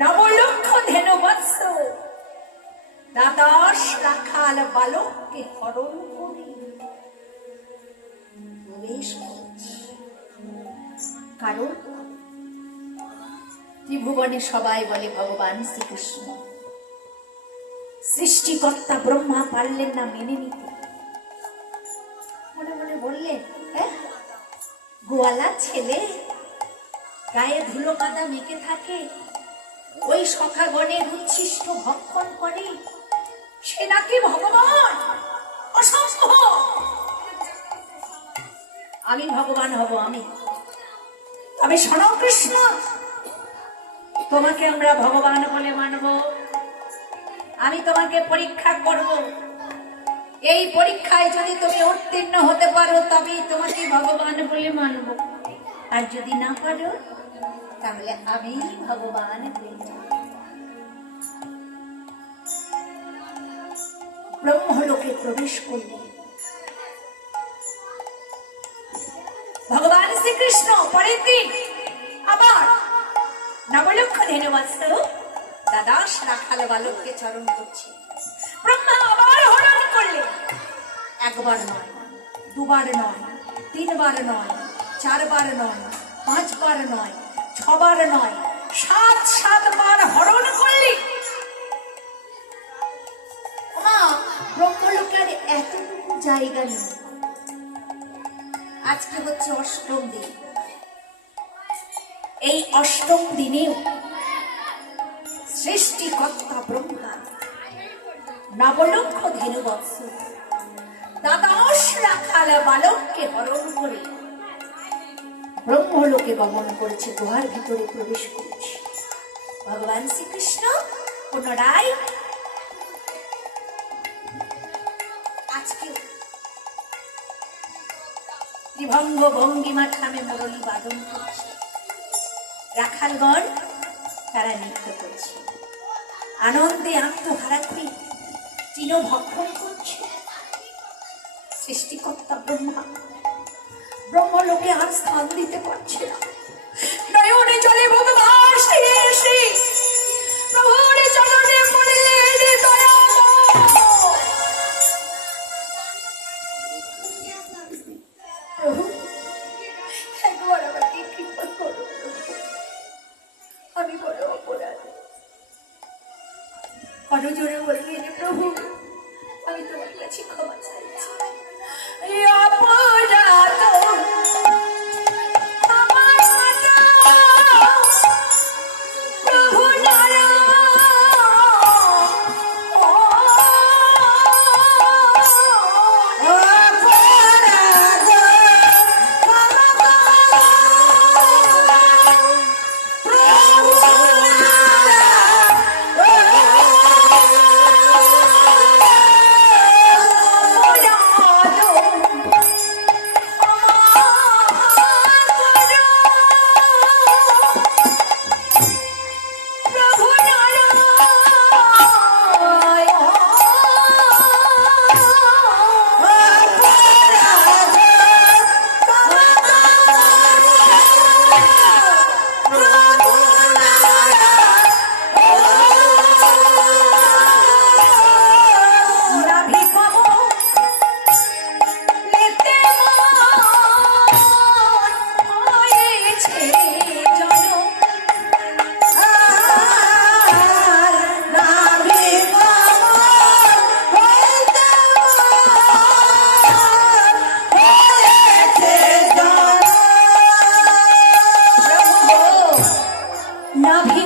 নবলক্ষ ধেনু বৎস দ্বাদশ রাখাল বালককে হরণ করে প্রবেশ করছে। কারণ ত্রিভুবনে সবাই বলে ভগবান শ্রীকৃষ্ণ, সৃষ্টিকর্তা ব্রহ্মা পারলেন না মেনে নিতে। মনে মনে বললেন, গোয়ালা ছেলে, গায়ে ধুলো কাদা মেখে থাকে, ওই সখাগণের উচ্ছিষ্ট ভক্ষণ করে, সে নাকি ভগবান? অসম্ভব! আমি ভগবান হব আমি। তবে শোনো কৃষ্ণ, তোমাকে আমরা ভগবান বলে মানব। আমি তোমাকে পরীক্ষা করব। এই পরীক্ষায় যদি তুমি উত্তীর্ণ হতে পারো তবেই তোমাকে ভগবান বলে মানব, আর যদি না পারো তাহলে আমি ভগবান হয়ে যাব। ব্রহ্মলোকে প্রবেশ করলেন ভগবান শ্রীকৃষ্ণ। পরের দিন আবার নবলক্ষ ধেনু বৎস দ্বাদশ রাখাল বালককে চরণ করছে। ব্রহ্মা আবার হরণ করলেন। একবার নয়, দুবার নয়, তিনবার নয়, চারবার নয়, পাঁচবার নয়, ছবার নয়, সাতবার হরণ করলেন। ব্রহ্মলোকের এতটুকু জায়গা নেই। আজকে হচ্ছে অষ্টম দিন। এই অষ্টম দিনেও সৃষ্টিকর্তা ব্রহ্মা নবলক্ষ ধেনু বৎস দ্বাদশ রাখাল বালককে হরণ করে ব্রহ্মলোকে গমন করেছে, গুহার ভিতরে প্রবেশ করেছে। ভগবান শ্রীকৃষ্ণ পুনরায় আজকে ত্রিভঙ্গ ভঙ্গিমা ঠামে মুরলী বাদন করছে। রাখালগণ তারা নৃত্য করছে, আনন্দে আত্মহারা হয়ে তৃণ ভক্ষণ করছে। সৃষ্টিকর্তা ব্রহ্মা ব্রহ্মলোকে আর স্থান দিতে পারছে না। নয়নে জলে ভগবান শ্রী শ্রী প্রভুর চরণে পড়লেন দয়াময়। প্রভু, একবার আমাকে কৃপা করো, আমি বড় অপরাধী। আরো জোরে বললেন, প্রভু আমি তোমার কাছে ক্ষমা চাইছি। অপরাধ প্রভু নাভি